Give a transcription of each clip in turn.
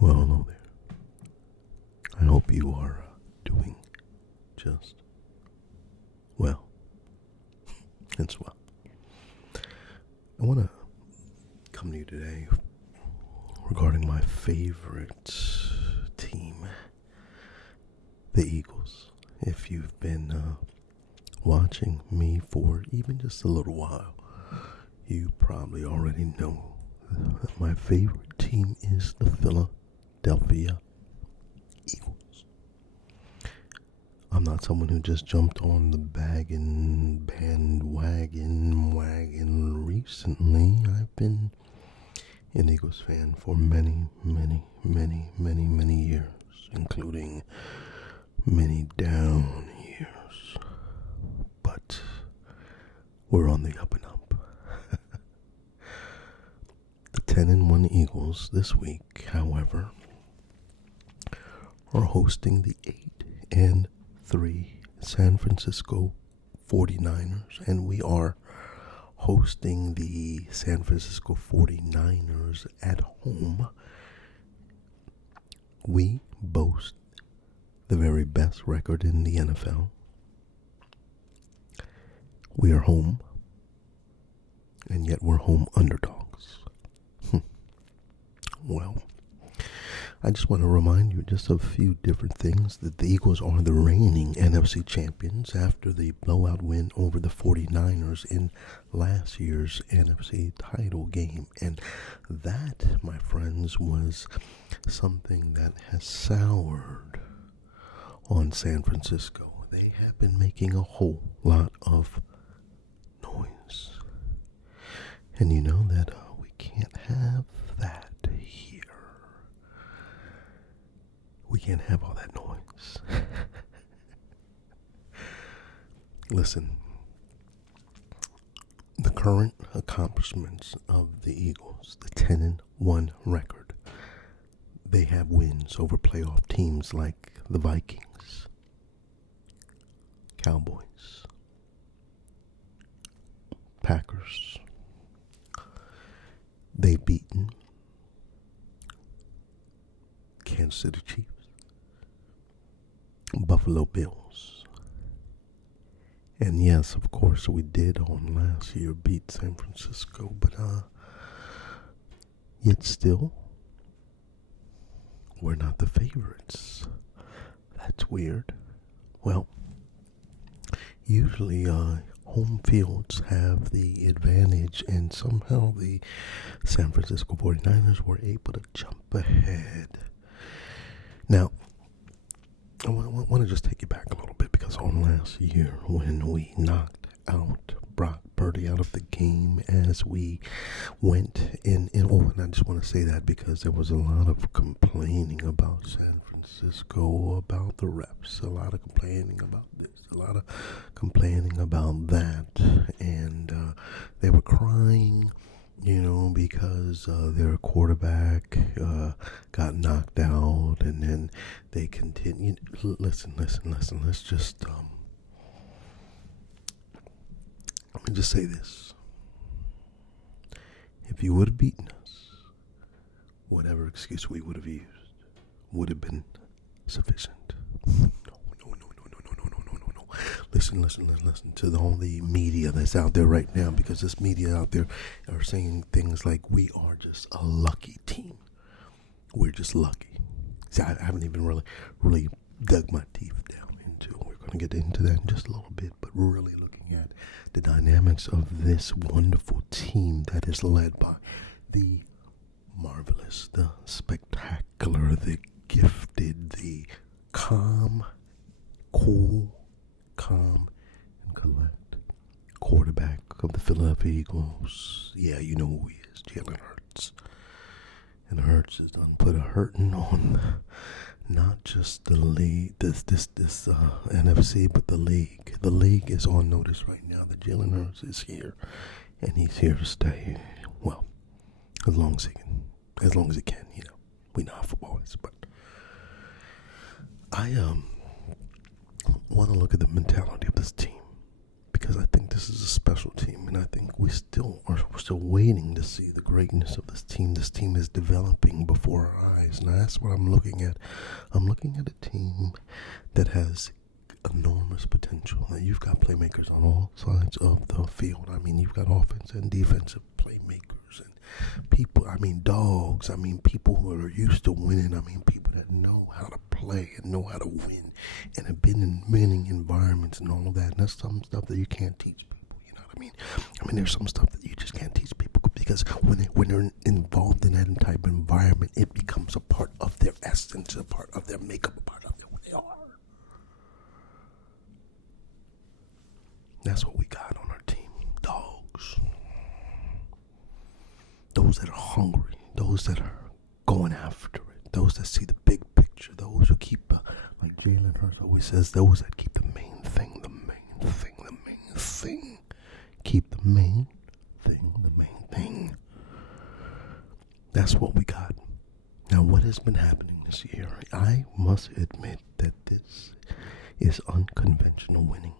Well, hello there. I hope you are doing just well and swell. I want to come to you today regarding my favorite team, the Eagles. If you've been watching me for even just a little while, you probably already know that my favorite team is the Philadelphia Eagles. I'm not someone who just jumped on the bandwagon recently. I've been an Eagles fan for many years, including many down years. But we're on the up and up. The 10-1 Eagles this week, however, are hosting the 8-3 San Francisco 49ers, and we are hosting the San Francisco 49ers at home. We boast the very best record in the NFL. We are home, and yet we're home underdogs. Well, I just want to remind you just a few different things, that the Eagles are the reigning NFC champions after the blowout win over the 49ers in last year's NFC title game. And that, my friends, was something that has soured on San Francisco. They have been making a whole lot of noise. And you know that we can't have that here. We can't have all that noise. Listen, the current accomplishments of the Eagles, the 10-1 record, they have wins over playoff teams like the Vikings, Cowboys, Packers. They've beaten Kansas City Chiefs, Buffalo Bills, and yes, of course, we did on last year beat San Francisco, but yet still, we're not the favorites. That's weird. Well, usually home fields have the advantage, and somehow the San Francisco 49ers were able to jump ahead. Now, I want to just take you back a little bit, because on last year when we knocked out Brock Purdy out of the game as we went in, and I just want to say that because there was a lot of complaining about San Francisco, about the refs, a lot of complaining about this, a lot of complaining about that, and they were crying, because their quarterback got knocked out, and then they continued. Listen, let's just, let me just say this. If you would have beaten us, whatever excuse we would have used would have been sufficient. No. Listen to all the media that's out there right now, because this media out there are saying things like we are just a lucky team. We're just lucky. See, I haven't even really dug my teeth down into it. We're going to get into that in just a little bit, but really looking at the dynamics of this wonderful team that is led by the marvelous, the spectacular, the gifted, the calm, and collect quarterback of the Philadelphia Eagles. Yeah, you know who he is, Jalen Hurts. And Hurts has done put a hurting on not just the league, this NFC, but the league. The league is on notice right now that Jalen Hurts is here, and he's here to stay. Well, as long as he can. We know how football is, but I want to look at the mentality of this team, because because I think this is a special team, and I think we're still waiting to see the greatness of this team. This team is developing before our eyes, and that's what I'm looking at. I'm looking at a team that has enormous potential. Now, you've got playmakers on all sides of the field. I mean, you've got offense and defensive playmakers and people, I mean, dogs. I mean, people who are used to winning. I mean, people that know how to play and know how to win and have been in winning environments and all of that. And that's some stuff that you can't teach people. You know what I mean? I mean, there's some stuff that you just can't teach people because when they're involved in that type of environment, it becomes a part of their essence, a part of their makeup, a part of who they are. That's what we got on our team. Dogs. Those that are hungry. Those that are going after it. Those that see the big picture. Those who keep, like Jalen Hurst always says, those that keep the main thing, the main thing, the main thing. Keep the main thing, the main thing. That's what we got. Now, what has been happening this year? I must admit that this is unconventional winning.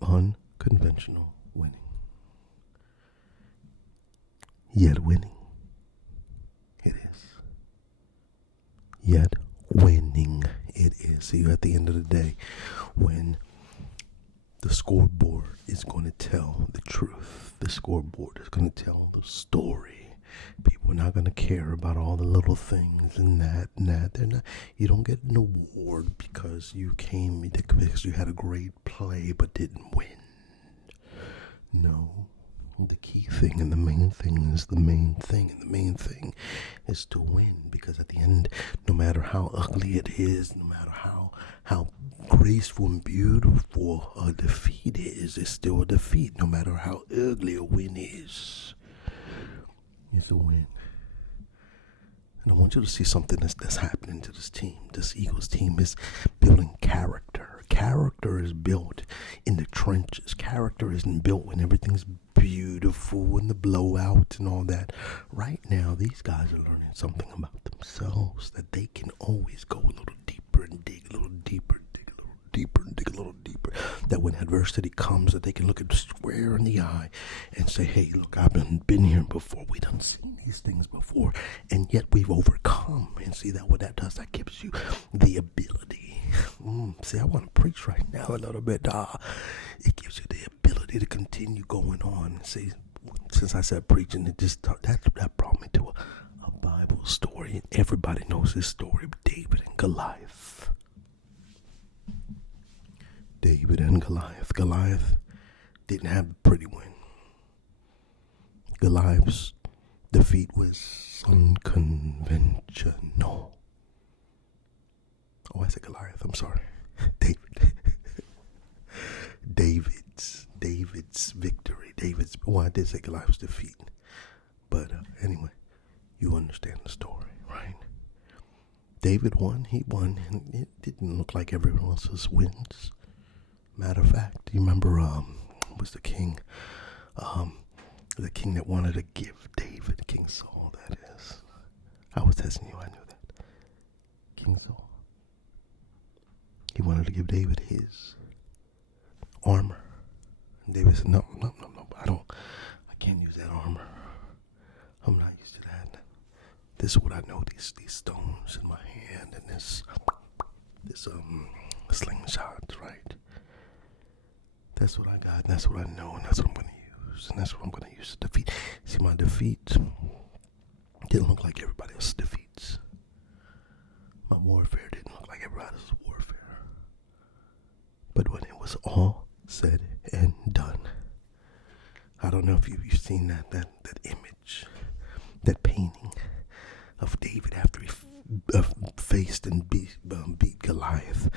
Unconventional winning. Yet winning. It is. Yet winning. It is. See, at the end of the day, when the scoreboard is going to tell the truth, the scoreboard is going to tell the story. People are not going to care about all the little things and that. They're not. You don't get an award because because you had a great play but didn't win. No. The key thing and the main thing is the main thing, and the main thing is to win, because at the end, no matter how ugly it is, no matter how graceful and beautiful a defeat is, it's still a defeat. No matter how ugly a win is, it's a win. And I want you to see something that's happening to this team. This Eagles team is building character. Character is built in the trenches. Character isn't built when everything's beautiful and the blowout and all that. Right now, these guys are learning something about themselves, that they can always go a little deeper and dig a little deeper, dig a little deeper and dig a little deeper. That when adversity comes, that they can look it square in the eye and say, hey, look, I've been here before. We done seen these things before, and yet we've overcome. And see that what that does, that gives you the ability. See, I want to preach right now a little bit. It gives you the ability to continue going on. See, since I said preaching, it just that brought me to a Bible story, and everybody knows this story of David and Goliath. David and Goliath. Goliath didn't have a pretty win. Goliath's defeat was unconventional. Oh, I said Goliath. I'm sorry. David. David's victory. I did say Goliath's defeat. But anyway, you understand the story, right? David won. He won. And it didn't look like everyone else's wins. Matter of fact, do you remember was the king that wanted to give David, King Saul, that is. I was testing you, I knew that. King Saul. He wanted to give David his armor. And David said, no, I can't use that armor. I'm not used to that. This is what I know, these stones in my hand and this slingshot, right? That's what I got, and that's what I know, and that's what I'm going to use, and that's what I'm going to use to defeat. See, my defeat didn't look like everybody else's defeats. My warfare didn't look like everybody else's warfare. But when it was all said and done, I don't know if you've seen that image, that painting of David after he faced and beat Goliath.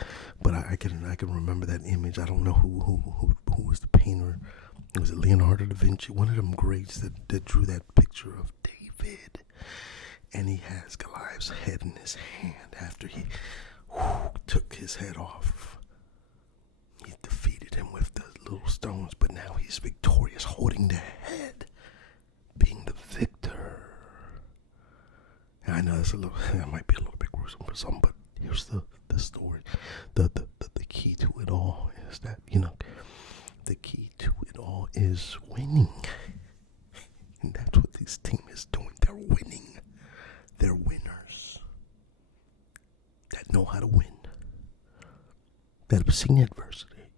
But I can remember that image. I don't know who was the painter. Was it Leonardo da Vinci? One of them greats that drew that picture of David. And he has Goliath's head in his hand after he took his head off. He defeated him with the little stones, but now he's victorious, holding the head, being the victor. And I know that might be a little bit gruesome for some, but here's the story. The key to it all is that, the key to it all is winning. And that's what this team is doing. They're winning. They're winners that know how to win, that have seen adversity,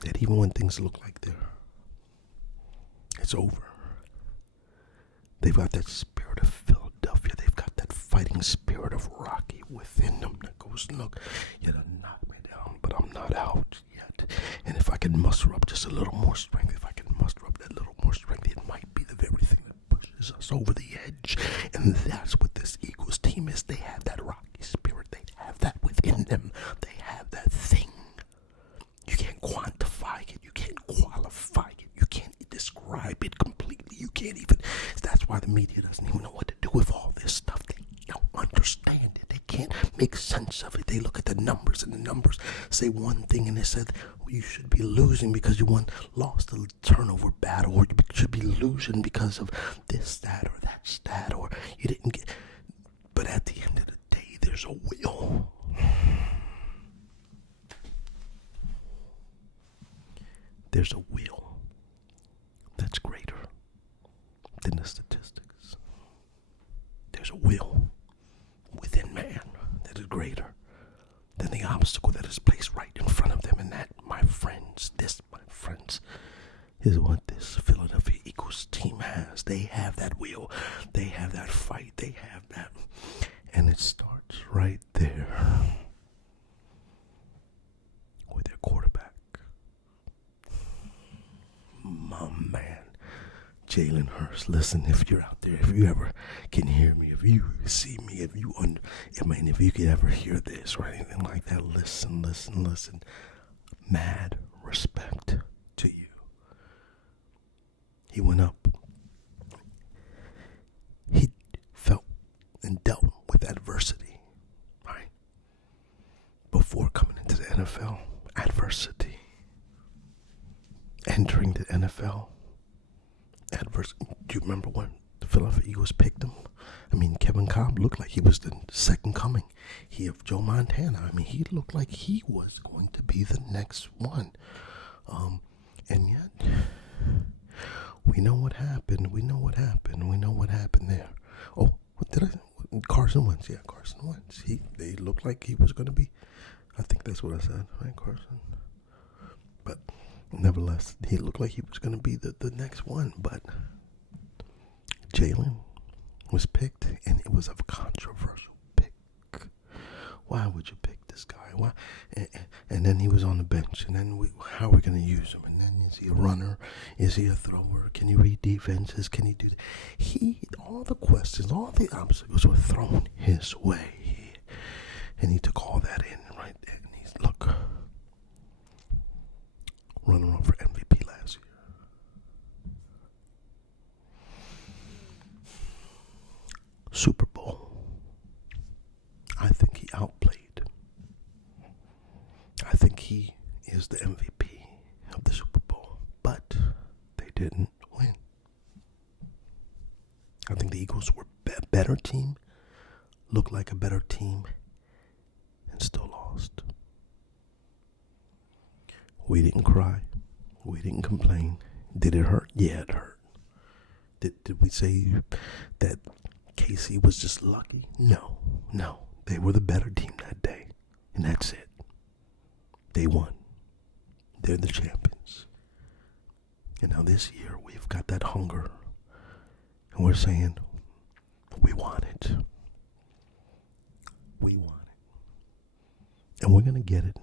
that even when things look like it's over, they've got that spirit of Philadelphia. They've got that fighting spirit of Rocky within them that goes, look, you done knocked me down, but I'm not out yet. And if I can muster up just a little more strength, if I can muster up that little more strength, it might be the very thing that pushes us over the edge. And that's what this Eagles team is. They have that Rocky spirit. They have that within them. They have that thing. You can't quantify it. You can't qualify it. You can't describe it completely. You can't even. That's why the media doesn't even know what to do with all this stuff. They don't understand it. They can't make sense of it. They look at the numbers, and the numbers say one thing, and they said, well, you should be losing because you lost the turnover battle, or you should be losing because of this stat or that stat, or you didn't get. But at the end of the day, there's a will. There's a will that's greater than the statistics. There's a will within man that is greater than the obstacle that is placed right in front of them. And that, my friends, is what this Philadelphia Eagles team has. They have that will. They have that fight. They have that. And it starts right there with their quarterback. My man, Jalen Hurts. Listen, if you're out there, if you ever can hear me, if you see me, if you could ever hear this or anything like that, listen. Mad respect to you. He went up. He felt and dealt with adversity, right? Before coming into the NFL, adversity. Entering the NFL, adversity. Do you remember when the Philadelphia Eagles picked him? I mean, Kevin Cobb looked like he was the second coming. He of Joe Montana. I mean, he looked like he was going to be the next one. And yet, we know what happened. We know what happened there. Oh, what did I? Carson Wentz. Yeah, Carson Wentz. They looked like he was going to be. I think that's what I said, right, Carson? But nevertheless, he looked like he was going to be the next one. But Jalen was picked, and it was a controversial pick. Why would you pick this guy? Why? And then he was on the bench, and then how are we going to use him? And then is he a runner? Is he a thrower? Can he read defenses? Can he do that? All the questions, all the obstacles were thrown his way, and he took all that in right there. And he's running off for MVP last year. Super Bowl. I think he outplayed. I think he is the MVP of the Super Bowl, but they didn't win. I think the Eagles were a better team, looked like a better team, and still lost. We didn't cry. We didn't complain. Did it hurt? Yeah, it hurt. Did we say that KC was just lucky? No. They were the better team that day, and that's it. They won. They're the champions. And now this year, we've got that hunger, and we're saying, we want it. We want it. And we're going to get it.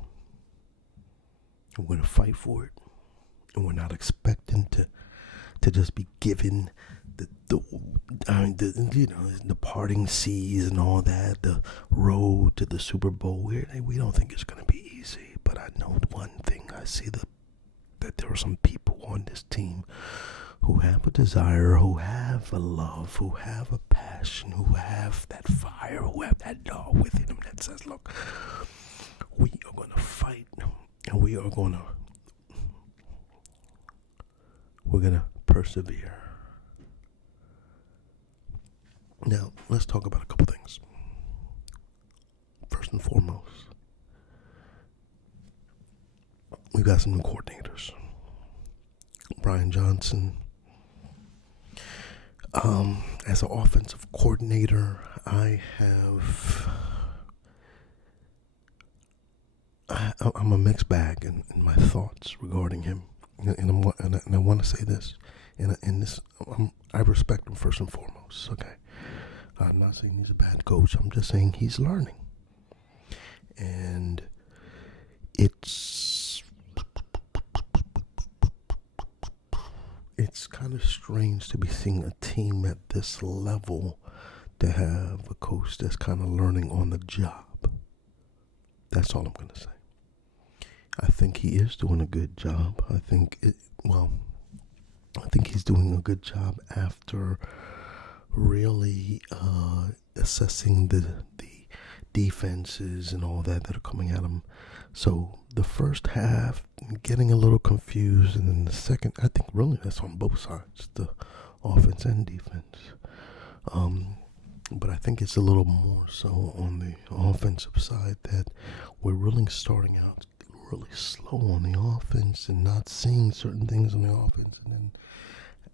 And we're going to fight for it. And we're not expecting to just be given the parting seas and all that, the road to the Super Bowl. We don't think it's going to be easy, but I know one thing. I see that there are some people on this team who have a desire, who have a love, who have a passion, who have that fire, who have that dog within them that says, look, we are going to fight, and we're going to persevere. Now, let's talk about a couple things. First and foremost, we've got some new coordinators. Brian Johnson. As an offensive coordinator, I'm a mixed bag in my thoughts regarding him, and I want to say this, I respect him first and foremost. Okay, I'm not saying he's a bad coach. I'm just saying he's learning, and it's kind of strange to be seeing a team at this level to have a coach that's kind of learning on the job. That's all I'm going to say. I think he is doing a good job. I think he's doing a good job after really assessing the defenses and all that are coming at him. So the first half, getting a little confused, and then the second, I think really that's on both sides, the offense and defense. But I think it's a little more so on the offensive side that we're really starting out really slow on the offense and not seeing certain things on the offense. And then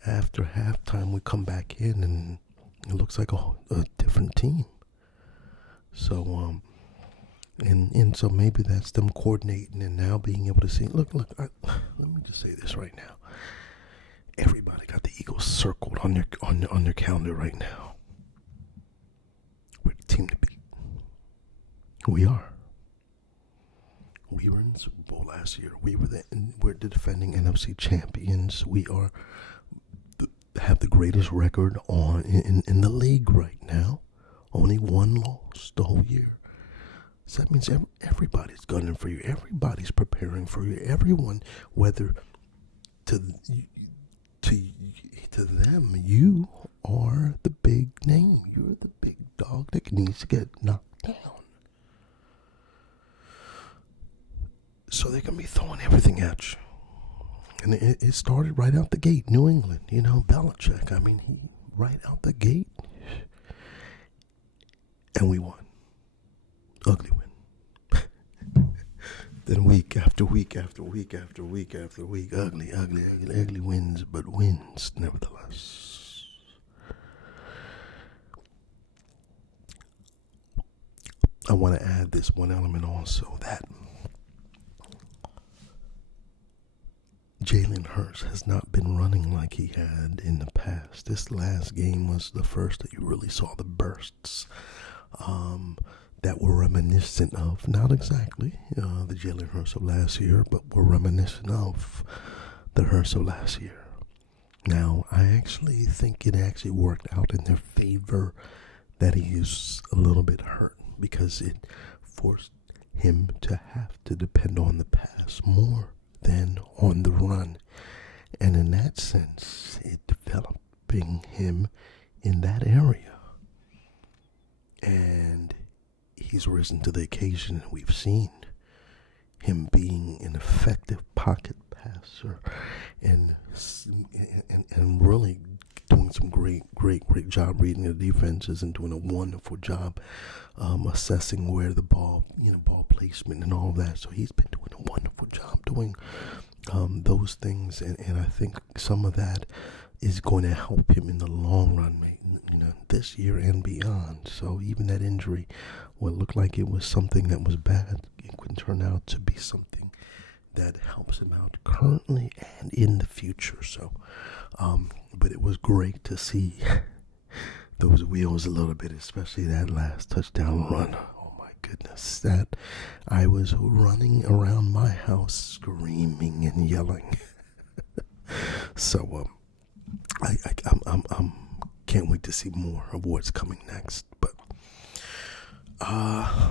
after halftime, we come back in and it looks like a different team. So, and so maybe that's them coordinating and now being able to see. Look. Let me just say this right now. Everybody got the Eagles circled on their calendar right now. We're the team to beat. We are. We were in the Super Bowl last year. We're the defending NFC champions. We have the greatest record in the league right now. Only one loss the whole year. So that means everybody's gunning for you. Everybody's preparing for you. Everyone, whether to them, you are the big name. You're the big dog that needs to get knocked down. So they can be throwing everything at you. And it started right out the gate. New England, Belichick. I mean, he right out the gate. And we won. Ugly win. Then week after week after week after week after week, ugly wins, but wins nevertheless. I want to add this one element also, that Jalen Hurts has not been running like he had in the past. This last game was the first that you really saw the bursts that were reminiscent of, not exactly the Jalen Hurts of last year, but were reminiscent of the Hurts of last year. Now, I actually think it actually worked out in their favor that he is a little bit hurt, because it forced him to have to depend on the pass more than on the run. And in that sense, it developing him in that area. And he's risen to the occasion. We've seen him being an effective pocket passer and really doing some great job reading the defenses and doing a wonderful job assessing where the ball placement and all that. So he's been doing a wonderful job doing those things, and I think some of that is going to help him in the long run, this year and beyond. So even that injury, what looked like it was something that was bad, it can turn out to be something that helps him out currently and in the future. So, but it was great to see those wheels a little bit, especially that last touchdown run. Oh my goodness, that I was running around my house screaming and yelling. So, I'm can't wait to see more of what's coming next. But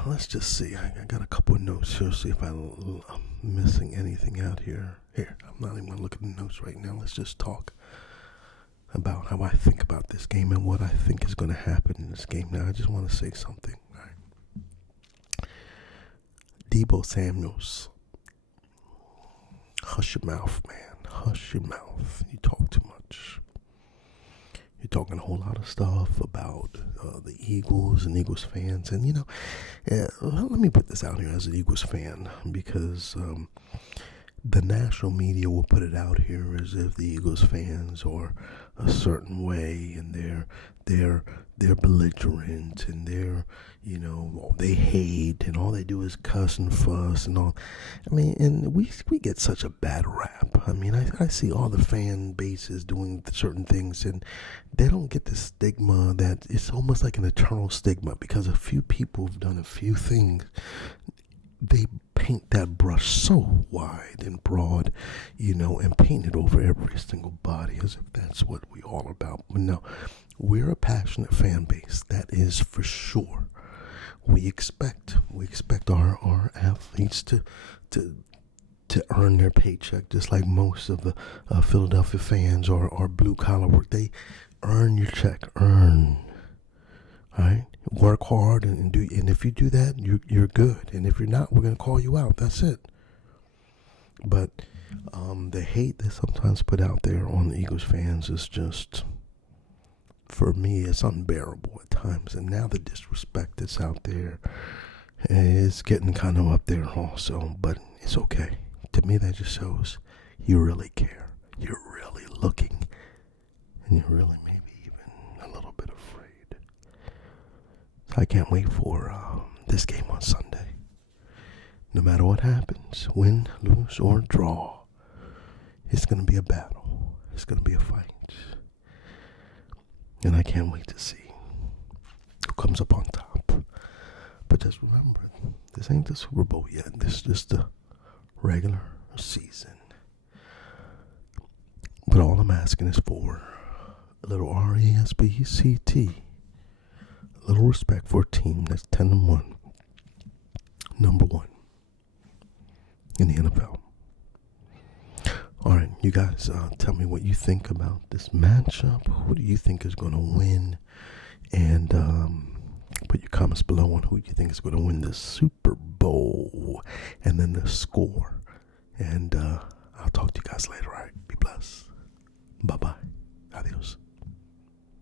let's just see. I got a couple of notes here. See if I'm missing anything out here. Here, I'm not even gonna look at the notes right now. Let's just talk about how I think about this game and what I think is going to happen in this game. Now, I just want to say something. All right. Deebo Samuels, hush your mouth, man. Hush your mouth. You talk too much. You're talking a whole lot of stuff about the Eagles and Eagles fans. And, let me put this out here as an Eagles fan, because the national media will put it out here as if the Eagles fans are a certain way, and they're belligerent, and they hate, and all they do is cuss and fuss and all. I mean, and we get such a bad rap. I mean, I see all the fan bases doing certain things, and they don't get the stigma that it's almost like an eternal stigma, because a few people have done a few things. They paint that brush so wide and broad, and paint it over every single body as if that's what we all about. But no, we're a passionate fan base, that is for sure. We expect our athletes to earn their paycheck, just like most of the Philadelphia fans or blue collar work. They earn your check, all right. Work hard and do. And if you do that, you're good. And if you're not, we're gonna call you out. That's it. But the hate that sometimes put out there on the Eagles fans is just, for me, it's unbearable at times. And now the disrespect that's out there is getting kind of up there also. But it's okay. To me, that just shows you really care. You're really looking, and you're really maybe even a little bit afraid. I can't wait for this game on Sunday. No matter what happens, win, lose, or draw, it's going to be a battle. It's going to be a fight. And I can't wait to see who comes up on top. But just remember, this ain't the Super Bowl yet. This is just the regular season. But all I'm asking is for a little RESPCT. A little respect for a team that's 10-1, number one in the NFL. All right, you guys, tell me what you think about this matchup. Who do you think is going to win? And put your comments below on who you think is going to win the Super Bowl, and then the score. And I'll talk to you guys later. All right, be blessed. Bye bye.